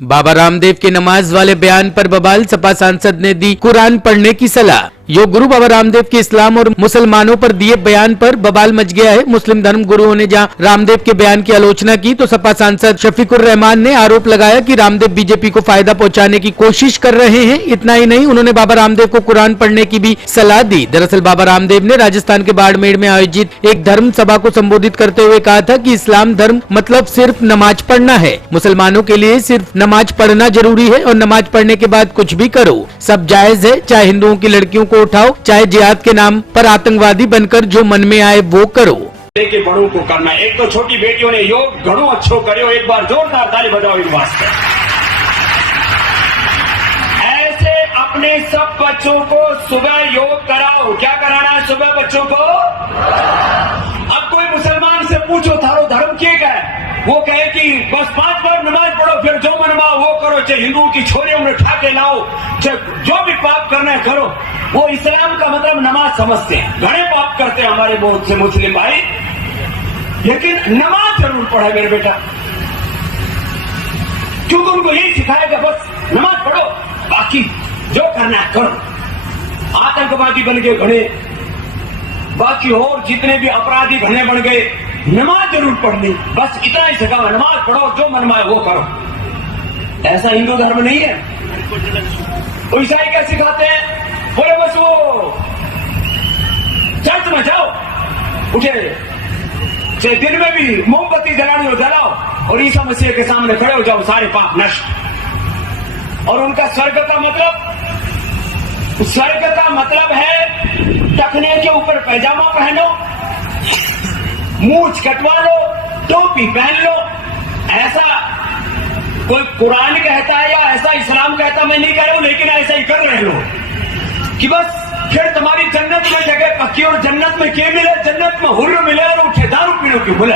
बाबा रामदेव के नमाज वाले बयान पर बवाल, सपा सांसद ने दी कुरान पढ़ने की सलाह। योग गुरु बाबा रामदेव के इस्लाम और मुसलमानों पर दिए बयान पर बवाल मच गया है। मुस्लिम धर्म गुरुओं ने जहां रामदेव के बयान की आलोचना की तो सपा सांसद शफीकुर रहमान ने आरोप लगाया कि रामदेव बीजेपी को फायदा पहुंचाने की कोशिश कर रहे हैं। इतना ही नहीं, उन्होंने बाबा रामदेव को कुरान पढ़ने की भी सलाह दी। दरअसल बाबा रामदेव ने राजस्थान के बाड़मेर में आयोजित एक धर्म सभा को संबोधित करते हुए कहा था कि इस्लाम धर्म मतलब सिर्फ नमाज पढ़ना है। मुसलमानों के लिए सिर्फ नमाज पढ़ना जरूरी है और नमाज पढ़ने के बाद कुछ भी करो, सब जायज है। चाहे हिंदुओं की लड़कियों को उठाओ, चाहे जिहाद के नाम पर आतंकवादी बनकर जो मन में आए वो करो। के बड़ों को करना, एक तो छोटी बेटियों ने योग घणो अच्छो करो, एक बार जोरदार ताली बजाओ इन वास्ते। ऐसे अपने सब बच्चों को सुबह योग कराओ। क्या कराना है सुबह बच्चों को? अब कोई मुसलमान से पूछो थारो धर्म क्या है, वो कहे कि बस 5 बार नमाज पढ़ो, फिर जो मनवा वो करो, चाहे हिंदुओं की छोरियों में ठाके लाओ, चाहे जो भी पाप करना है करो। वो इस्लाम का मतलब नमाज समझते हैं। घणे पाप करते हैं हमारे बहुत से मुस्लिम भाई, लेकिन नमाज जरूर पढ़े मेरे बेटा, क्योंकि उनको यही सिखाएगा बस नमाज पढ़ो, बाकी जो करना है करो। आतंकवादी बन गए घणे, बाकी और जितने भी अपराधी घने बन गए, नमाज जरूर पढ़नी, बस इतना ही सिखाओ, नमाज पढ़ो, जो मन में वो करो। ऐसा हिंदू धर्म नहीं है। तो ईसाई क्या सिखाते हैं? बोले बस वो चर्च में जाओ, उठे चाहे दिन में भी मोमबत्ती जलानी हो जलाओ और ईसा मसीह के सामने खड़े हो जाओ, सारे पाप नष्ट। और उनका स्वर्ग का मतलब है टखने के ऊपर पैजामा पहनो, मूंछ कटवा लो, टोपी पहन लो। ऐसा कोई कुरान कहता है या ऐसा इस्लाम कहता, मैं नहीं कह रहा हूं, लेकिन ऐसा ही कर रहे लोग कि बस फिर तुम्हारी जन्नत में जगह पक्की। और जन्नत में क्या मिले? जन्नत में हुर्र मिले और उठे दारू पीने की बोले।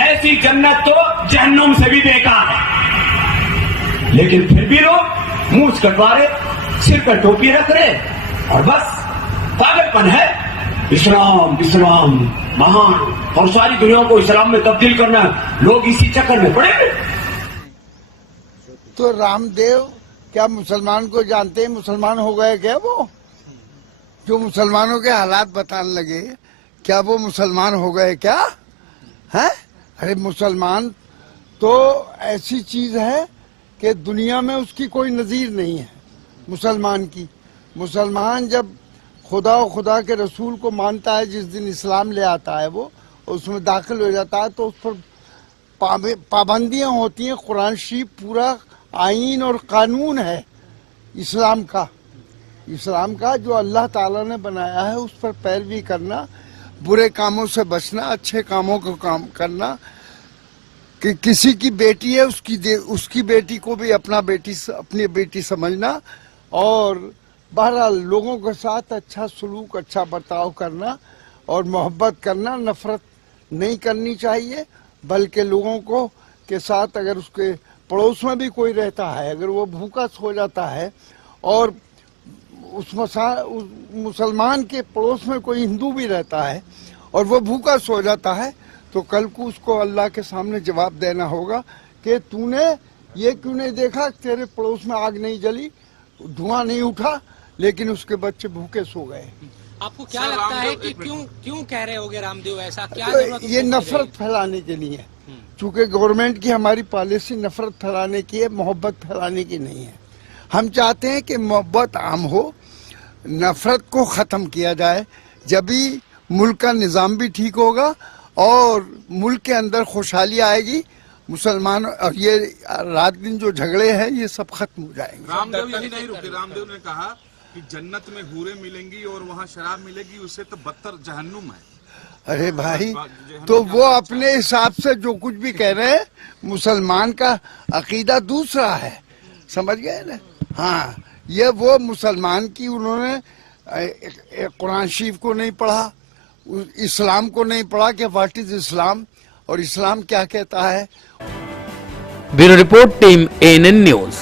ऐसी जन्नत तो जहन्नुम से भी बेकार है। लेकिन फिर भी लोग मूंछ कटवा रहे, सिर पर टोपी रख रहे और बस पागलपन है। इस्लाम महान, और सारी दुनिया को इस्लाम में तब्दील करना, लोग इसी चक्कर में पड़े। तो रामदेव क्या मुसलमान को जानते हैं? मुसलमान हो गए क्या वो? जो मुसलमानों के हालात बताने लगे, क्या वो मुसलमान हो गए क्या? हैं? अरे मुसलमान तो ऐसी चीज है कि दुनिया में उसकी कोई नजीर नहीं है मुसलमान की। मुसलमान जब खुदा और खुदा के रसूल को मानता है, जिस दिन इस्लाम ले आता है वो, उसमें दाखिल हो जाता है, तो उस पर पाबंदियां होती हैं। कुरान शरीफ पूरा आईन और कानून है इस्लाम का जो अल्लाह ताला ने बनाया है, उस पर पैरवी करना, बुरे कामों से बचना, अच्छे कामों को काम करना। कि किसी की बेटी है, उसकी बेटी को भी अपनी बेटी समझना, और बहरहाल लोगों के साथ अच्छा सलूक, अच्छा बर्ताव करना और मोहब्बत करना। नफरत नहीं करनी चाहिए, बल्कि लोगों को के साथ, अगर उसके पड़ोस में भी कोई रहता है, अगर वो भूखा सो जाता है और उस मुसलमान के पड़ोस में कोई हिंदू भी रहता है और वो भूखा सो जाता है, तो कल को उसको अल्लाह के सामने जवाब देना होगा कि तूने ये क्यों नहीं देखा, तेरे पड़ोस में आग नहीं जली, धुआं नहीं उठा, लेकिन उसके बच्चे भूखे सो गए। आपको क्या लगता है कि क्यों कह रहे होगे रामदेव ऐसा? क्या तो ये नफरत फैलाने के लिए, चूंकि गवर्नमेंट की हमारी पॉलिसी नफरत फैलाने की है, मोहब्बत फैलाने की नहीं है। हम चाहते हैं कि मोहब्बत आम हो, नफरत को ख़त्म किया जाए, जब भी मुल्क का निज़ाम भी ठीक होगा और मुल्क के अंदर खुशहाली आएगी। मुसलमान और ये रात दिन जो झगड़े हैं ये सब खत्म हो जाएंगे। रामदेव यही नहीं रुके, रामदेव ने कहा कि जन्नत में हूरें मिलेंगी और वहाँ शराब मिलेगी, उससे तो बदतर जहन्नुम है। अरे भाई, तो वो अपने हिसाब से जो कुछ भी कह रहे हैं, मुसलमान का अकीदा दूसरा है, समझ गए ना? हाँ, ये वो मुसलमान की उन्होंने कुरान शरीफ को नहीं पढ़ा, इस्लाम को नहीं पढ़ा कि व्हाट इज इस्लाम और इस्लाम क्या कहता है। Bureau report, team ANN news.